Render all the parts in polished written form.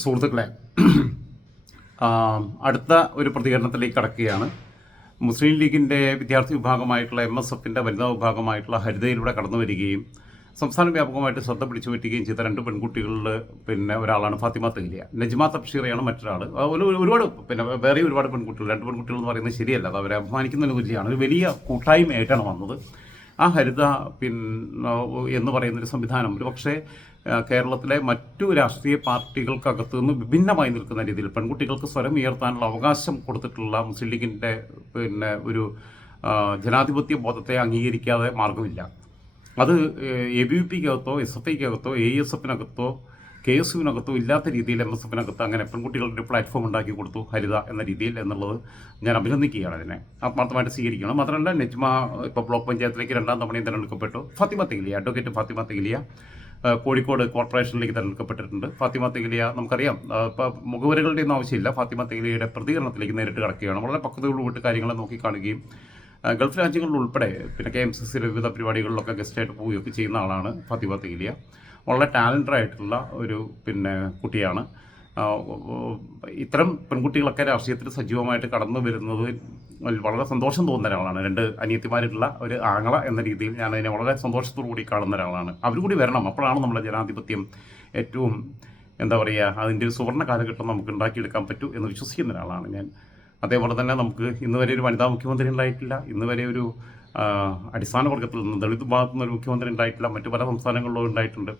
സുഹൃത്തുക്കളെ, അടുത്ത ഒരു പ്രതികരണത്തിലേക്ക് കടക്കുകയാണ്. മുസ്ലിം ലീഗിൻ്റെ വിദ്യാർത്ഥി വിഭാഗമായിട്ടുള്ള MSFൻ്റെ വനിതാ വിഭാഗമായിട്ടുള്ള ഹരിതയിലൂടെ കടന്നു വരികയും സംസ്ഥാന വ്യാപകമായിട്ട് ശ്രദ്ധ പിടിച്ചു പറ്റുകയും ചെയ്ത രണ്ട് പെൺകുട്ടികളിൽ ഒരാളാണ് ഫാത്തിമ തഹ്ലിയ. നജ്മ തബ്ഷീറയാണ് മറ്റൊരാൾ. ഒരുപാട് വേറെ ഒരുപാട് പെൺകുട്ടികൾ, രണ്ട് പെൺകുട്ടികൾ എന്ന് പറയുന്നത് ശരിയല്ല, അത് അവരെ അഭിമാനിക്കുന്നതിന് തുല്യമാണ്. ഒരു വലിയ കൂട്ടായ്മയായിട്ടാണ് വന്നത്. ആ ഹരിത എന്ന് പറയുന്നൊരു സംവിധാനം ഒരു പക്ഷേ കേരളത്തിലെ മറ്റു രാഷ്ട്രീയ പാർട്ടികൾക്കകത്തു നിന്ന് വിഭിന്നമായി നിൽക്കുന്ന രീതിയിൽ പെൺകുട്ടികൾക്ക് സ്വരം ഉയർത്താനുള്ള അവകാശം കൊടുത്തിട്ടുള്ള മുസ്ലിം ലീഗിൻ്റെ ഒരു ജനാധിപത്യ ബോധത്തെ അംഗീകരിക്കാതെ മാർഗമില്ല. അത് ABVP-ക്കകത്തോ SFIക്കകത്തോ ASFനകത്തോ KSUവിനകത്തോ ഇല്ലാത്ത രീതിയിൽ MSFനകത്ത് അങ്ങനെ പെൺകുട്ടികളുടെ ഒരു പ്ലാറ്റ്ഫോം ഉണ്ടാക്കി കൊടുത്തു ഹരിത എന്ന രീതിയിൽ എന്നുള്ളത് ഞാൻ അഭിനന്ദിക്കുകയാണ്. അതിനെ ആത്മാർത്ഥമായിട്ട് സ്വീകരിക്കണം. മാത്രമല്ല, നജ്മ ഇപ്പോൾ ബ്ലോക്ക് പഞ്ചായത്തിലേക്ക് 2ാം തവണയും തിരഞ്ഞെടുക്കപ്പെട്ടു. ഫാത്തിമ തഹ്ലിയ, അഡ്വക്കേറ്റ് ഫാത്തിമ തഹ്ലിയ കോഴിക്കോട് കോർപ്പറേഷനിലേക്ക് തിരഞ്ഞെടുക്കപ്പെട്ടിട്ടുണ്ട്. ഫാത്തിമ തഹ്ലിയ നമുക്കറിയാം, ഇപ്പോൾ മുഖവരകളുടെ ഒന്നും ആവശ്യമില്ല. ഫാത്തിമ തഹ്ലിയയുടെ പ്രതികരണത്തിലേക്ക് നേരിട്ട് കിടക്കുകയാണ്. വളരെ പക്വതയോടുകൂടി കാര്യങ്ങളെ നോക്കിക്കാണുകയും ഗൾഫ് രാജ്യങ്ങളിൽ ഉൾപ്പെടെ KMCCയുടെ വിവിധ പരിപാടികളിലൊക്കെ ഗസ്റ്റായിട്ട് പോവുകയൊക്കെ ചെയ്യുന്ന ആളാണ് ഫാത്തിമ തഹ്ലിയ. വളരെ ടാലൻ്റഡ് ആയിട്ടുള്ള ഒരു കുട്ടിയാണ്. ഇത്തരം പെൺകുട്ടികളൊക്കെ രാഷ്ട്രീയത്തിൽ സജീവമായിട്ട് കടന്നു വരുന്നത് വളരെ സന്തോഷം തോന്നുന്ന ഒരാളാണ്. 2 അനിയത്തിമാരുള്ള ഒരു ആങ്ങള എന്ന രീതിയിൽ ഞാനതിനെ വളരെ സന്തോഷത്തോടു കൂടി കാണുന്ന ഒരാളാണ്. അവർ കൂടി വരണം. അപ്പോഴാണ് നമ്മുടെ ജനാധിപത്യം ഏറ്റവും അതിൻ്റെ ഒരു സുവർണ്ണ കാലഘട്ടം നമുക്ക് ഉണ്ടാക്കിയെടുക്കാൻ പറ്റൂ എന്ന് വിശ്വസിക്കുന്ന ഒരാളാണ് ഞാൻ. അതേപോലെ തന്നെ നമുക്ക് ഇന്ന് വരെ ഒരു വനിതാ മുഖ്യമന്ത്രി ഉണ്ടായിട്ടില്ല. ഇന്ന് വരെ ഒരു അടിസ്ഥാന വർഗത്തിൽ നിന്ന് ദളിത് ഭാഗത്തു നിന്ന് ഒരു മുഖ്യമന്ത്രി ഉണ്ടായിട്ടില്ല. മറ്റു പല സംസ്ഥാനങ്ങളിലും ഉണ്ടായിട്ടുണ്ട്.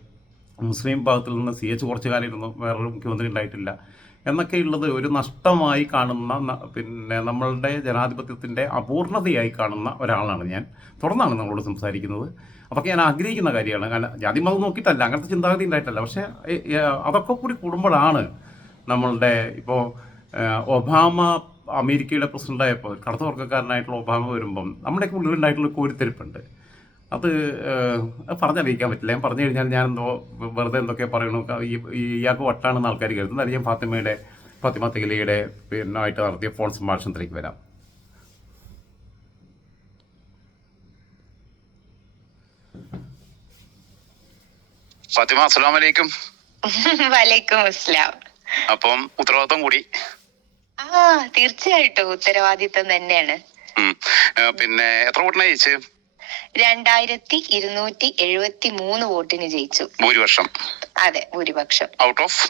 മുസ്ലിം വിഭാഗത്തിൽ നിന്ന് CH കുറച്ചു കാലം വേറൊരു മുഖ്യമന്ത്രി ഉണ്ടായിട്ടില്ല എന്നൊക്കെയുള്ളത് ഒരു നഷ്ടമായി കാണുന്ന നമ്മളുടെ ജനാധിപത്യത്തിൻ്റെ അപൂർണതയായി കാണുന്ന ഒരാളാണ് ഞാൻ. തുടർന്നാണ് നമ്മളോട് സംസാരിക്കുന്നത്. അതൊക്കെ ഞാൻ ആഗ്രഹിക്കുന്ന കാര്യമാണ്. കാരണം ജാതി മതം നോക്കിയിട്ടല്ല, അങ്ങനത്തെ ചിന്താഗതി ഉണ്ടായിട്ടല്ല. പക്ഷേ അതൊക്കെ കൂടി കൂടുമ്പോഴാണ് നമ്മളുടെ ഇപ്പോൾ ഒബാമ അമേരിക്കയുടെ പ്രസിഡൻ്റായപ്പോൾ കറുത്തവർഗ്ഗക്കാരനായിട്ടുള്ള ഒബാമ വരുമ്പം നമ്മുടെയൊക്കെ ഉള്ളിലുണ്ടായിട്ടുള്ള കോരിത്തെരിപ്പുണ്ട്. അത് പറഞ്ഞറിയിക്കാൻ പറ്റില്ല. ഞാൻ പറഞ്ഞു കഴിഞ്ഞാൽ ഞാൻ വെറുതെ എന്തൊക്കെ പറയണു, ഇയാൾക്ക് വട്ടാണെന്ന് ആൾക്കാർ കരുതുന്നത്. അത് ഞാൻ ഫാത്തിമ തഹ്ലിയയുടെ ആയിട്ട് നടത്തിയ ഫോൺ സംഭാഷണത്തിലേക്ക് വരാം. ഫാത്തിമ, അസ്സലാമു അലൈക്കും. വലൈക്കും അസ്സലാം. അപ്പം ഉത്തരവാദിത്വം കൂടി. തീർച്ചയായിട്ടും ഉത്തരവാദിത്വം തന്നെയാണ്. എത്ര വോട്ടിനാ ജയിച്ചു? 2273 വോട്ടിന് ജയിച്ചു. ഭൂരിപക്ഷം? അതെ, ഭൂരിപക്ഷം. Out of?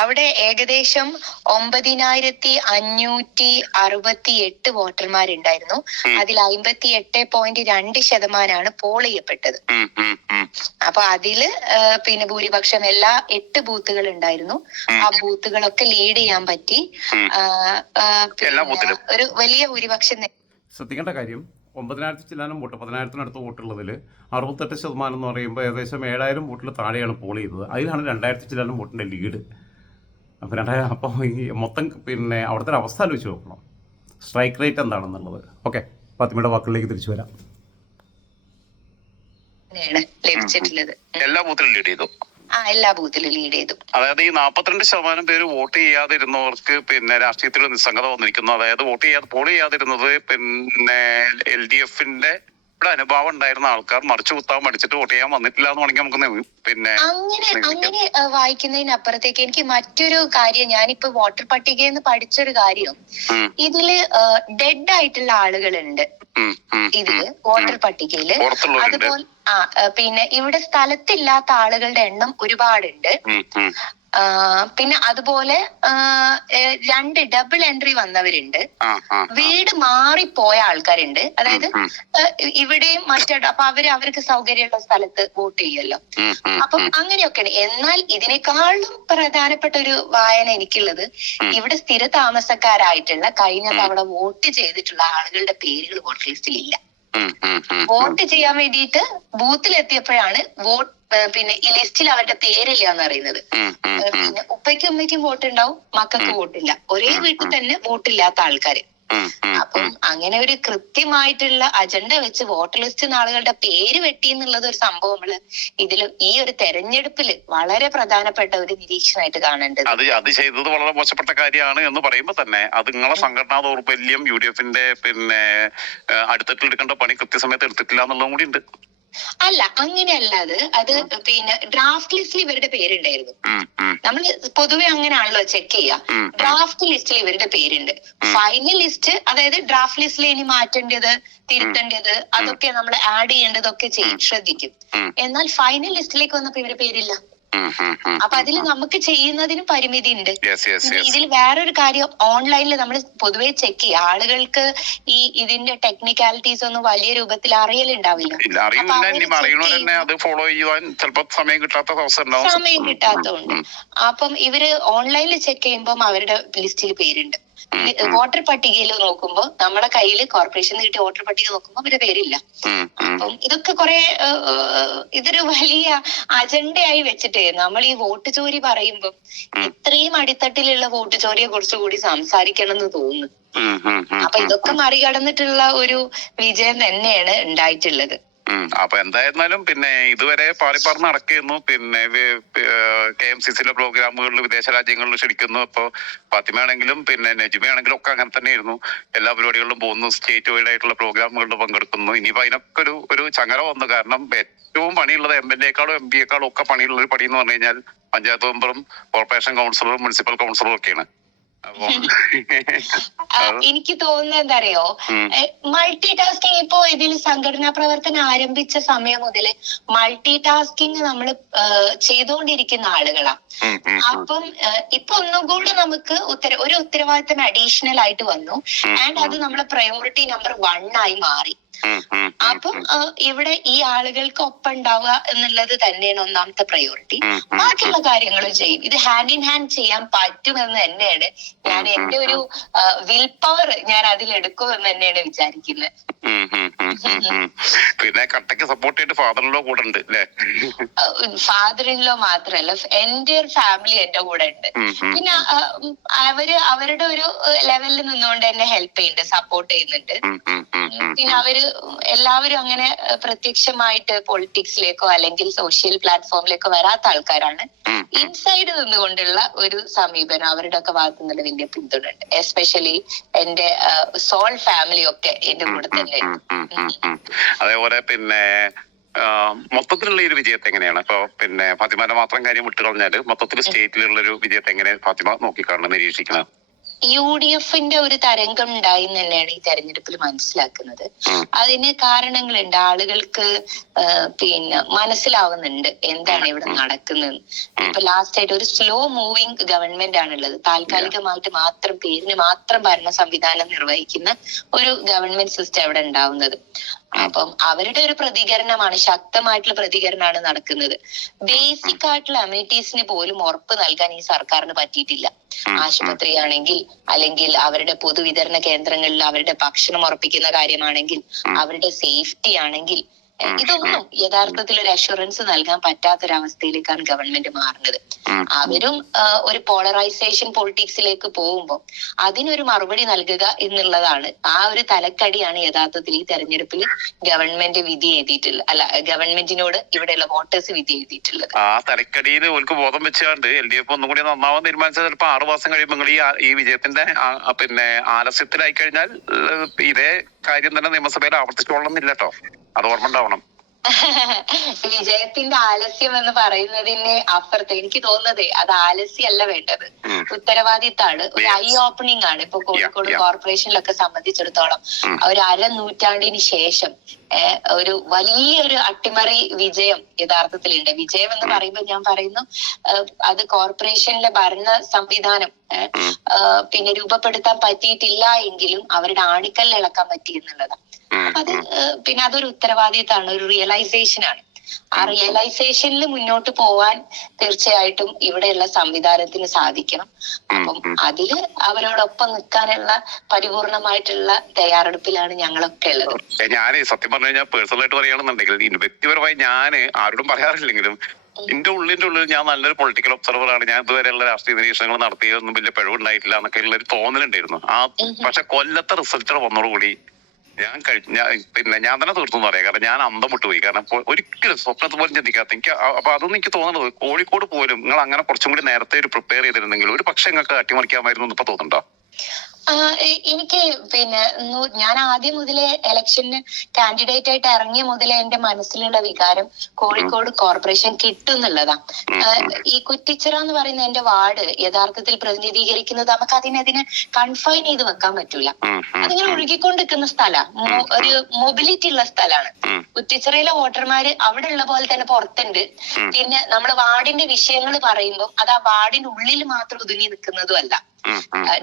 അവിടെ ഏകദേശം 9568 വോട്ടർമാരുണ്ടായിരുന്നു. അതിൽ 58.2% പോൾ ചെയ്യപ്പെട്ടത്. അപ്പൊ അതില് ഭൂരിപക്ഷം എല്ലാ 8 ബൂത്തുകൾ ഉണ്ടായിരുന്നു. ആ ബൂത്തുകളൊക്കെ ലീഡ് ചെയ്യാൻ പറ്റി. ഒരു വലിയ ഭൂരിപക്ഷം. ശ്രദ്ധിക്കേണ്ട കാര്യം, 9,000 ചില്ലാനും വോട്ട്, 10,000-നടുത്ത് വോട്ടുള്ളതിൽ 68% എന്ന് പറയുമ്പോൾ ഏകദേശം 7,000 വോട്ടിൽ താഴെയാണ് പോൾ ചെയ്തത്. അതിലാണ് 2,000 ചില്ലാനും വോട്ടിൻ്റെ ലീഡ്. അപ്പോൾ ഈ മൊത്തം അവിടുത്തെ അവസ്ഥ ആലോചിച്ച് നോക്കണം, സ്ട്രൈക്ക് റേറ്റ് എന്താണെന്നുള്ളത്. ഓക്കെ, ഫാത്തിമയുടെ വാക്കുകളിലേക്ക് തിരിച്ചു വരാം. ലഭിച്ചിട്ടുള്ളത് എല്ലാ ബൂത്തിലും ലീഡ് ചെയ്തു. എല്ലാ ബൂത്തിലും ലീഡ് ചെയ്തു. അതായത് ഈ 42% പേര് വോട്ട് ചെയ്യാതിരുന്നവർക്ക് രാഷ്ട്രീയത്തിൽ നിസ്സംഗത വന്നിരിക്കുന്നു. അതായത് വോട്ട് ചെയ്യാതെ പോൾ ചെയ്യാതിരുന്നത് LDFന്റെ അനുഭാവം ഉണ്ടായിരുന്ന ആൾക്കാർ മറിച്ചു കുത്താൻ പഠിച്ചിട്ട് വോട്ട് ചെയ്യാൻ വന്നിട്ടില്ല എന്ന് വേണമെങ്കിൽ നമുക്ക് അങ്ങനെ വായിക്കുന്നതിനപ്പുറത്തേക്ക് എനിക്ക് മറ്റൊരു കാര്യം, ഞാനിപ്പോ വോട്ടർ പട്ടികയെന്ന് പഠിച്ചൊരു കാര്യം, ഇതില് ഡെഡ് ആയിട്ടുള്ള ആളുകളുണ്ട് ഇതില് വോട്ടർ പട്ടികയില്. അതുപോലെ ഇവിടെ സ്ഥലത്തില്ലാത്ത ആളുകളുടെ എണ്ണം ഒരുപാടുണ്ട്. അതുപോലെ 2 ഡബിൾ എൻട്രി വന്നവരുണ്ട്. വീട് മാറിപ്പോയ ആൾക്കാരുണ്ട്. അതായത് ഇവിടെയും അപ്പൊ അവർക്ക് സൗകര്യമുള്ള സ്ഥലത്ത് വോട്ട് ചെയ്യുമല്ലോ. അപ്പം അങ്ങനെയൊക്കെയാണ്. എന്നാൽ ഇതിനേക്കാളും പ്രധാനപ്പെട്ട ഒരു വായന എനിക്കുള്ളത്, ഇവിടെ സ്ഥിര താമസക്കാരായിട്ടുള്ള കഴിഞ്ഞ തവണ വോട്ട് ചെയ്തിട്ടുള്ള ആളുകളുടെ പേരുകൾ വോട്ടർ ലിസ്റ്റിൽ ഇല്ല. വോട്ട് ചെയ്യാൻ വേണ്ടിയിട്ട് ബൂത്തിലെത്തിയപ്പോഴാണ് ഈ ലിസ്റ്റിൽ അവരുടെ പേരില്ല എന്ന് അറിയുന്നത്. ഉപ്പയ്ക്കും ഉമ്മയ്ക്കും വോട്ടുണ്ടാവും, മക്കൾക്ക് വോട്ടില്ല. ഒരേ വീട്ടിൽ തന്നെ വോട്ടില്ലാത്ത ആൾക്കാര്. അപ്പം അങ്ങനെ ഒരു കൃത്യമായിട്ടുള്ള അജണ്ട വെച്ച് വോട്ടർ ലിസ്റ്റ് ആളുകളുടെ പേര് വെട്ടി എന്നുള്ളത് ഒരു സംഭവം ഇതിൽ ഈ ഒരു തെരഞ്ഞെടുപ്പിൽ വളരെ പ്രധാനപ്പെട്ട ഒരു നിരീക്ഷണമായിട്ട് കാണേണ്ടത്. അത് ചെയ്തത് വളരെ മോശപ്പെട്ട കാര്യമാണ് എന്ന് പറയുമ്പോ തന്നെ അത് നിങ്ങളെ സംഘടനാ ദൗർബല്യം, UDFന്റെ അടുത്തിട്ട് എടുക്കേണ്ട പണി കൃത്യസമയത്ത് എടുത്തിട്ടില്ല എന്നുള്ളതും കൂടി ഉണ്ട്. അല്ല, അങ്ങനെയല്ല. അത് പിന്നെ ഡ്രാഫ്റ്റ് ലിസ്റ്റിൽ ഇവരുടെ പേരുണ്ടായിരുന്നു. നമ്മൾ പൊതുവെ അങ്ങനെയാണല്ലോ ചെക്ക് ചെയ്യുക. ഡ്രാഫ്റ്റ് ലിസ്റ്റിൽ ഇവരുടെ പേരുണ്ട്. ഫൈനൽ ലിസ്റ്റ്, അതായത് ഡ്രാഫ്റ്റ് ലിസ്റ്റിൽ ഇനി മാറ്റേണ്ടത്, തിരുത്തേണ്ടത്, അതൊക്കെ നമ്മൾ ആഡ് ചെയ്യേണ്ടതൊക്കെ ശ്രദ്ധിക്കും. എന്നാൽ ഫൈനൽ ലിസ്റ്റിലേക്ക് വന്നപ്പോ ഇവരുടെ പേരില്ല. അപ്പൊ അതിൽ നമുക്ക് ചെയ്യുന്നതിന് പരിമിതി ഉണ്ട്. ഇതിൽ വേറൊരു കാര്യം, ഓൺലൈനിൽ നമ്മൾ പൊതുവെ ചെക്ക് ചെയ്യുക. ആളുകൾക്ക് ഇതിന്റെ ടെക്നിക്കാലിറ്റീസ് ഒന്നും വലിയ രൂപത്തിൽ അറിയലുണ്ടാവില്ല. സമയം കിട്ടാത്തതുകൊണ്ട് അപ്പം ഇവര് ഓൺലൈനിൽ ചെക്ക് ചെയ്യുമ്പോൾ അവരുടെ ലിസ്റ്റിൽ പേരുണ്ട്. വോട്ടർ പട്ടികയിൽ നോക്കുമ്പോ നമ്മുടെ കയ്യിൽ കോർപ്പറേഷൻ കിട്ടിയ വോട്ടർ പട്ടിക നോക്കുമ്പോ അവരുടെ പേരില്ല. അപ്പം ഇതൊക്കെ ഇതൊരു വലിയ അജണ്ടയായി വെച്ചിട്ട് നമ്മൾ ഈ വോട്ട് ചോരി പറയുമ്പോ ഇത്രയും അടിത്തട്ടിലുള്ള വോട്ട് ചോരിയെ കുറിച്ച് കൂടി സംസാരിക്കണം എന്ന് തോന്നുന്നു. അപ്പൊ ഇതൊക്കെ മറികടന്നിട്ടുള്ള ഒരു വിജയം തന്നെയാണ് ഉണ്ടായിട്ടുള്ളത്. അപ്പൊ എന്തായിരുന്നാലും പിന്നെ ഇതുവരെ പാറിപ്പാർന്ന് നടക്കുന്നു. പിന്നെ KMCCയിലെ പ്രോഗ്രാമുകളിൽ വിദേശ രാജ്യങ്ങളിൽ ക്ഷണിക്കുന്നു. അപ്പൊ ഫാത്തിമയാണെങ്കിലും പിന്നെ നജ്മയാണെങ്കിലും ഒക്കെ അങ്ങനെ തന്നെയായിരുന്നു. എല്ലാ പരിപാടികളിലും പോകുന്നു, സ്റ്റേറ്റ് വൈഡ് ആയിട്ടുള്ള പ്രോഗ്രാമുകളിൽ പങ്കെടുക്കുന്നു. ഇനിയിപ്പോ അതിനൊക്കെ ഒരു ചങ്ങല വന്നു. കാരണം ഏറ്റവും പണിയുള്ളത് MLA-ക്കാളും MP-യെക്കാളും ഒക്കെ പണിയുള്ള ഒരു പണി എന്ന് പറഞ്ഞു കഴിഞ്ഞാൽ പഞ്ചായത്ത് മെമ്പറും കോർപ്പറേഷൻ കൗൺസിലറും മുനിസിപ്പൽ കൗൺസിലറും ഒക്കെയാണ്. എനിക്ക് തോന്നുന്നത് എന്താ അറിയോ, മൾട്ടി ടാസ്കിങ് ഇപ്പോ ഇതിൽ സംഘടനാ പ്രവർത്തനം ആരംഭിച്ച സമയം മുതല് മൾട്ടി ടാസ്കിങ് നമ്മൾ ചെയ്തുകൊണ്ടിരിക്കുന്ന ആളുകളാ. അപ്പം ഇപ്പൊ ഒന്നും കൂടെ നമുക്ക് ഒരു ഉത്തരവാദിത്തം അഡീഷണൽ ആയിട്ട് വന്നു. ആൻഡ് അത് നമ്മളെ പ്രയോറിറ്റി നമ്പർ 1 ആയി മാറി. അപ്പം ഇവിടെ ഈ ആളുകൾക്ക് ഒപ്പം ഉണ്ടാവുക എന്നുള്ളത് തന്നെയാണ് ഒന്നാമത്തെ പ്രയോറിറ്റി. ബാക്കിയുള്ള കാര്യങ്ങളും ചെയ്യും. ഇത് ഹാൻഡ് ഇൻ ഹാൻഡ് ചെയ്യാൻ പറ്റുമെന്ന് തന്നെയാണ് ഞാൻ എന്റെ ഒരു വിൽ പവർ ഞാൻ അതിലെടുക്കുമെന്ന് തന്നെയാണ് വിചാരിക്കുന്നത്. പിന്നെ കട്ടയ്ക്ക് സപ്പോർട്ട് ചെയ്തിട്ട് ഫാദറിലോ കൂടെ ഉണ്ട് അല്ലേ? ഫാദറിലോ മാത്രല്ല, എന്റെ ഫാമിലി എന്റെ കൂടെ ഉണ്ട്. പിന്നെ അവരുടെ ഒരു ലെവലിൽ നിന്നുകൊണ്ട് എന്നെ ഹെൽപ്പ് ചെയ്യുന്നുണ്ട്, സപ്പോർട്ട് ചെയ്യുന്നുണ്ട്. പിന്നെ എല്ലാവരും അങ്ങനെ പ്രത്യക്ഷമായിട്ട് പൊളിറ്റിക്സിലേക്കോ അല്ലെങ്കിൽ സോഷ്യൽ പ്ലാറ്റ്ഫോമിലേക്കോ വരാത്ത ആൾക്കാരാണ്. ഇൻസൈഡ് നിന്നുകൊണ്ടുള്ള ഒരു സമീപനം അവരുടെ ഒക്കെ ഭാഗത്തു നിന്നുള്ള വലിയ പിന്തുണ ഉണ്ട്. എസ്പെഷ്യലി എന്റെ സോൾ ഫാമിലി ഒക്കെ എന്റെ കൂടെ തന്നെ. അതേപോലെ പിന്നെ മൊത്തത്തിലുള്ള ഒരു വിജയത്തെ എങ്ങനെയാണ് ഇപ്പൊ പിന്നെ ഫാത്തിമാന്റെ മാത്രം കാര്യം വിട്ടു കളഞ്ഞാല് മൊത്തത്തിൽ സ്റ്റേറ്റിലുള്ള ഒരു വിജയത്തെ എങ്ങനെ ഫാത്തിമ നോക്കിക്കാണുന്നത്, നിരീക്ഷിക്കുന്നത്? UDFന്റെ ഒരു തരംഗം ഉണ്ടായി തന്നെയാണ് ഈ തെരഞ്ഞെടുപ്പിൽ മനസ്സിലാക്കുന്നത്. അതിന് കാരണങ്ങളുണ്ട്. ആളുകൾക്ക് പിന്നെ മനസ്സിലാവുന്നുണ്ട് എന്താണ് ഇവിടെ നടക്കുന്നത്. ഇപ്പൊ ലാസ്റ്റ് ആയിട്ട് ഒരു സ്ലോ മൂവിങ് ഗവൺമെന്റ് ആണുള്ളത്. താൽക്കാലികമായിട്ട് മാത്രം പേരിന് മാത്രം ഭരണ സംവിധാനം നിർവഹിക്കുന്ന ഒരു ഗവൺമെന്റ് സിസ്റ്റം അവിടെ ഉണ്ടാവുന്നത്. അപ്പം അവരുടെ ഒരു പ്രതികരണമാണ്, ശക്തമായിട്ടുള്ള പ്രതികരണമാണ് നടക്കുന്നത്. ബേസിക് ആയിട്ടുള്ള അമ്യൂണിറ്റീസിന് പോലും ഉറപ്പ് നൽകാൻ ഈ സർക്കാരിന് പറ്റിയിട്ടില്ല. ആശുപത്രി ആണെങ്കിൽ, അല്ലെങ്കിൽ അവരുടെ പൊതുവിതരണ കേന്ദ്രങ്ങളിൽ അവരുടെ ഭക്ഷണം ഉറപ്പിക്കുന്ന കാര്യമാണെങ്കിൽ, അവരുടെ സേഫ്റ്റി ആണെങ്കിൽ, ഇതൊന്നും യഥാർത്ഥത്തിൽ ഒരു അഷുറൻസ് നൽകാൻ പറ്റാത്തൊരവസ്ഥയിലേക്കാണ് ഗവൺമെന്റ് മാറുന്നത്. അവരും ഒരു പോളറൈസേഷൻ പൊളിറ്റിക്സിലേക്ക് പോകുമ്പോൾ അതിനൊരു മറുപടി നൽകുക എന്നുള്ളതാണ്, ആ ഒരു തലക്കടിയാണ് യഥാർത്ഥത്തിൽ ഈ തെരഞ്ഞെടുപ്പിൽ ഗവൺമെന്റ് വിധി എഴുതിയിട്ടുള്ളത്. അല്ല, ഗവൺമെന്റിനോട് ഇവിടെയുള്ള വോട്ടേഴ്സ് വിധി എഴുതിയിട്ടുള്ളത്. ആ തലക്കടിയിൽ ഓർക്ക് ബോധം വെച്ചാണ്ട് LDF ഒന്നും കൂടി നന്നാവാൻ തീരുമാനിച്ചാൽ ചിലപ്പോൾ 6 മാസം കഴിയുമ്പോൾ നിങ്ങൾ ഈ വിജയത്തിന്റെ പിന്നെ ആലസ്യത്തിലായി കഴിഞ്ഞാൽ ഇതേ കാര്യം തന്നെ നിയമസഭയിൽ ആവർത്തിച്ചോളണമെന്നില്ല കേട്ടോ, അത് ഓർമ്മ ഉണ്ടാവണം. വിജയത്തിന്റെ ആലസ്യം എന്ന് പറയുന്നതിന് അപ്പുറത്ത് എനിക്ക് തോന്നുന്നത് അത് ആലസ്യമല്ല വേണ്ടത്, ഉത്തരവാദിത്താണ്. ഒരു ഐ ഓപ്പണിംഗ് ആണ്. ഇപ്പൊ കോഴിക്കോട് കോർപ്പറേഷനിലൊക്കെ സംബന്ധിച്ചിടത്തോളം ഒരു 1/2 നൂറ്റാണ്ടിന് ശേഷം ഒരു വലിയൊരു അട്ടിമറി വിജയം യഥാർത്ഥത്തിലുണ്ട്. വിജയം എന്ന് പറയുമ്പോൾ ഞാൻ പറയുന്നു, അത് കോർപ്പറേഷനിലെ ഭരണ സംവിധാനം പിന്നെ രൂപപ്പെടുത്താൻ പറ്റിയിട്ടില്ല എങ്കിലും അവരുടെ ആണിക്കല്ല് ഇളക്കാൻ പറ്റി എന്നുള്ളതാണ്. അപ്പൊ അത് പിന്നെ അതൊരു ഉത്തരവാദിത്തമാണ്, ഒരു റിയലൈസേഷൻ ആണ്. ആ റിയലൈസേഷനിൽ മുന്നോട്ട് പോവാൻ തീർച്ചയായിട്ടും ഇവിടെയുള്ള സംവിധാനത്തിന് സാധിക്കണം. അപ്പം അതില് അവരോടൊപ്പം നിൽക്കാനുള്ള പരിപൂർണമായിട്ടുള്ള തയ്യാറെടുപ്പിലാണ് ഞങ്ങളൊക്കെ ഉള്ളത്. ഞാൻ സത്യം പറഞ്ഞു കഴിഞ്ഞാൽ പേഴ്സണലായിട്ട് പറയുകയാണെന്നുണ്ടെങ്കിൽ വ്യക്തിപരമായി ഞാൻ ആരോടും പറയാറില്ലെങ്കിലും എന്റെ ഉള്ളിൽ ഞാൻ നല്ലൊരു പൊളിറ്റിക്കൽ ഒബ്സർവർ ആണ്. ഞാൻ ഇതുവരെയുള്ള രാഷ്ട്രീയ നിരീക്ഷണങ്ങൾ നടത്തിയതൊന്നും വലിയ പിഴവുണ്ടായിട്ടില്ല എന്നൊക്കെ ഉള്ള ഒരു തോന്നലുണ്ടായിരുന്നു. പക്ഷെ കൊല്ലത്തെ റിസൾട്ട് വന്നതോടുകൂടി ഞാൻ തന്നെ തീർത്തു പറയാം. കാരണം ഞാൻ അന്തം വിട്ടുപോയി. കാരണം ഒരിക്കലും സ്വപ്നത്തിൽ പോലും ചിന്തിക്കാത്ത എനിക്ക് അപ്പൊ അതൊന്നും എനിക്ക് തോന്നുന്നത്, കോഴിക്കോട് പോലും നിങ്ങൾ അങ്ങനെ കുറച്ചും കൂടി നേരത്തെ ഒരു പ്രിപ്പയർ ചെയ്തിരുന്നെങ്കിൽ ഒരു പക്ഷെ നിങ്ങൾക്ക് അട്ടിമറിക്കാമായിരുന്നു ഇപ്പൊ തോന്നുന്നുണ്ടോ? എനിക്ക് പിന്നെ ഞാൻ ആദ്യം മുതലേ ഇലക്ഷന് കാൻഡിഡേറ്റ് ആയിട്ട് ഇറങ്ങിയ മുതലേ എന്റെ മനസ്സിലുള്ള വികാരം കോഴിക്കോട് കോർപ്പറേഷൻ കിട്ടും എന്നുള്ളതാ. ഈ കുറ്റിച്ചിറ എന്ന് പറയുന്ന എന്റെ വാർഡ് യഥാർത്ഥത്തിൽ പ്രതിനിധീകരിക്കുന്നത് നമുക്ക് അതിനെ കൺഫൈൻ ചെയ്ത് വെക്കാൻ പറ്റൂല. അതിങ്ങനെ ഒഴുകിക്കൊണ്ടിരിക്കുന്ന സ്ഥലമാണ്, ഒരു മൊബിലിറ്റി ഉള്ള സ്ഥലമാണ്. കുറ്റിച്ചിറയിലെ വോട്ടർമാര് അവിടെ ഉള്ള പോലെ തന്നെ പുറത്തുണ്ട്. പിന്നെ നമ്മുടെ വാർഡിന്റെ വിഷയങ്ങൾ പറയുമ്പോൾ അത് ആ വാർഡിന്റെ ഉള്ളിൽ മാത്രം ഒതുങ്ങി നിൽക്കുന്നതും അല്ല.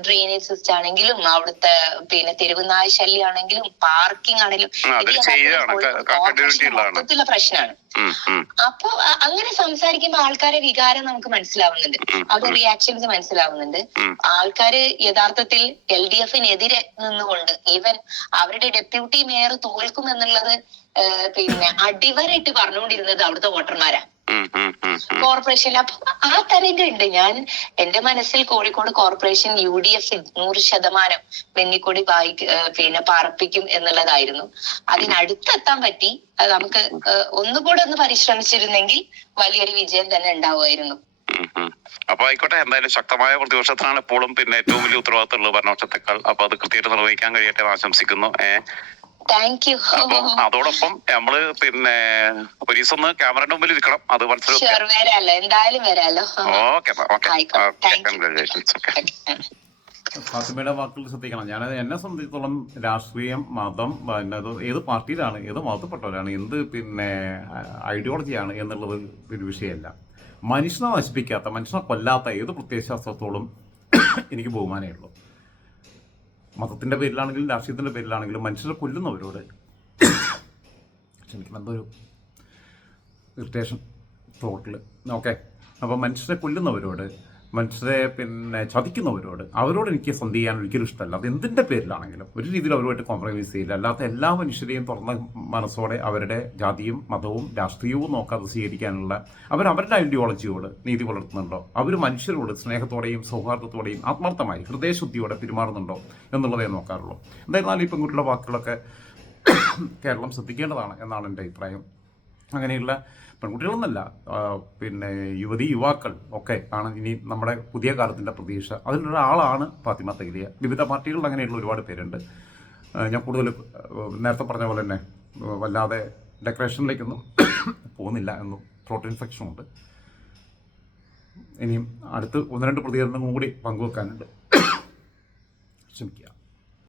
ഡ്രെയിനേജ് സിസ്റ്റം ആണെങ്കിലും അവിടുത്തെ പിന്നെ തെരുവുനായ ശല്യം ആണെങ്കിലും പാർക്കിംഗ് ആണെങ്കിലും മൊത്തത്തിലുള്ള പ്രശ്നമാണ്. അപ്പൊ അങ്ങനെ സംസാരിക്കുമ്പോ ആൾക്കാരെ വികാരം നമുക്ക് മനസ്സിലാവുന്നുണ്ട്, അവരുടെ റിയാക്ഷൻസ് മനസ്സിലാവുന്നുണ്ട്. ആൾക്കാര് യഥാർത്ഥത്തിൽ LDFനെതിരെ നിന്നുകൊണ്ട് ഈവൻ അവരുടെ ഡെപ്യൂട്ടി മേയർ തോൽക്കും എന്നുള്ളത് പിന്നെ അടിവരായിട്ട് പറഞ്ഞുകൊണ്ടിരുന്നത് അവിടുത്തെ വോട്ടർമാരാ കോർപ്പറേഷനിൽ. അപ്പൊ ആ തരംഗമുണ്ട്. ഞാൻ എന്റെ മനസ്സിൽ കോഴിക്കോട് കോർപ്പറേഷൻ UDF 100% വെന്നിക്കൊടി പിന്നെ പാർപ്പിക്കും എന്നുള്ളതായിരുന്നു. അതിനടുത്തെത്താൻ പറ്റി. അത് നമുക്ക് ഒന്നുകൂടെ ഒന്ന് പരിശ്രമിച്ചിരുന്നെങ്കിൽ വലിയൊരു വിജയം തന്നെ ഉണ്ടാവുമായിരുന്നു. അപ്പൊ ആയിക്കോട്ടെ, എന്തായാലും ശക്തമായ പ്രതിപക്ഷത്തിനാണ് എപ്പോഴും പിന്നെ ഏറ്റവും വലിയ ഉത്തരവാദിത്തമുള്ളത് ഭരണപക്ഷത്തെക്കാൾ. അപ്പൊ അത് കൃത്യമായിട്ട് നിർവഹിക്കാൻ കഴിയട്ടെ എന്ന് ആശംസിക്കുന്നു. Thank you. അപ്പം അതോടൊപ്പം നമ്മള് പിന്നെ ഒരു ദിവസം ഒന്ന് ക്യാമറയുടെ മുമ്പിൽ ഇരിക്കണം, അത് മനസ്സിലാക്കാം. എന്തായാലും വരാലോ. ഓക്കെ. ഫാത്തിമയുടെ വാക്കുകൾ ശ്രദ്ധിക്കണം. എന്നെ സംബന്ധിച്ചിടത്തോളം രാഷ്ട്രീയം, മതം, പിന്നെ അത് ഏത് പാർട്ടിയിലാണ്, ഏത് മതത്തിൽപ്പെട്ടവരാണ്, എന്ത് പിന്നെ ഐഡിയോളജിയാണ് എന്നുള്ളത് ഒരു വിഷയമല്ല. മനുഷ്യനെ നശിപ്പിക്കാത്ത, മനുഷ്യനെ കൊല്ലാത്ത ഏത് പ്രത്യയശാസ്ത്രത്തോളം എനിക്ക് ബഹുമാനമേ ഉള്ളൂ. മതത്തിൻ്റെ പേരിലാണെങ്കിലും രാഷ്ട്രീയത്തിൻ്റെ പേരിലാണെങ്കിലും മനുഷ്യരെ കൊല്ലുന്നവരോട് ക്ഷമിക്കണം, എന്തൊരു ഇറിറ്റേഷൻ തോട്ടിൽ. ഓക്കെ, അപ്പോൾ മനുഷ്യരെ കൊല്ലുന്നവരോട്, മനുഷ്യരെ പിന്നെ ചതിക്കുന്നവരോട്, അവരോട് എനിക്ക് സന്ധി ചെയ്യാൻ ഒരിക്കലും ഇഷ്ടമല്ല. അത് എന്തിൻ്റെ പേരിലാണെങ്കിലും ഒരു രീതിയിൽ അവരുമായിട്ട് കോംപ്രമൈസ് ചെയ്യില്ല. അല്ലാത്ത എല്ലാ മനുഷ്യരെയും തുറന്ന മനസ്സോടെ അവരുടെ ജാതിയും മതവും രാഷ്ട്രീയവും നോക്കാതെ സ്വീകരിക്കാനുള്ള അവരവരുടെ ഐഡിയോളജിയോട് നീതി പുലർത്തുന്നുണ്ടോ, അവർ മനുഷ്യരോട് സ്നേഹത്തോടെയും സൗഹാർദ്ദത്തോടെയും ആത്മാർത്ഥമായി ഹൃദയശുദ്ധിയോടെ പെരുമാറുന്നുണ്ടോ എന്നുള്ളതേ നോക്കാറുള്ളൂ. എന്തായിരുന്നാലും ഈ പെൺകുട്ടിയുടെ വാക്കുകളൊക്കെ കേരളം ശ്രദ്ധിക്കേണ്ടതാണ് എന്നാണ് എൻ്റെ അഭിപ്രായം. അങ്ങനെയുള്ള പെൺകുട്ടികളൊന്നല്ല, പിന്നെ യുവാക്കൾ ഒക്കെ ആണ് ഇനി നമ്മുടെ പുതിയ കാലത്തിൻ്റെ പ്രതീക്ഷ. അതിലൊരാളാണ് ഫാത്തിമ തഹ്ലിയ. വിവിധ പാർട്ടികളിൽ അങ്ങനെയുള്ള ഒരുപാട് പേരുണ്ട്. ഞാൻ കൂടുതൽ നേരത്തെ പറഞ്ഞ പോലെ തന്നെ വല്ലാതെ ഡെക്കറേഷനിലേക്കൊന്നും പോകുന്നില്ല എന്നും ത്രോട്ട് ഇൻഫെക്ഷനുണ്ട്. ഇനിയും അടുത്ത് 1-2 പ്രതികരണങ്ങളും കൂടി പങ്കുവെക്കാനുണ്ട്. ക്ഷമിക്കുക.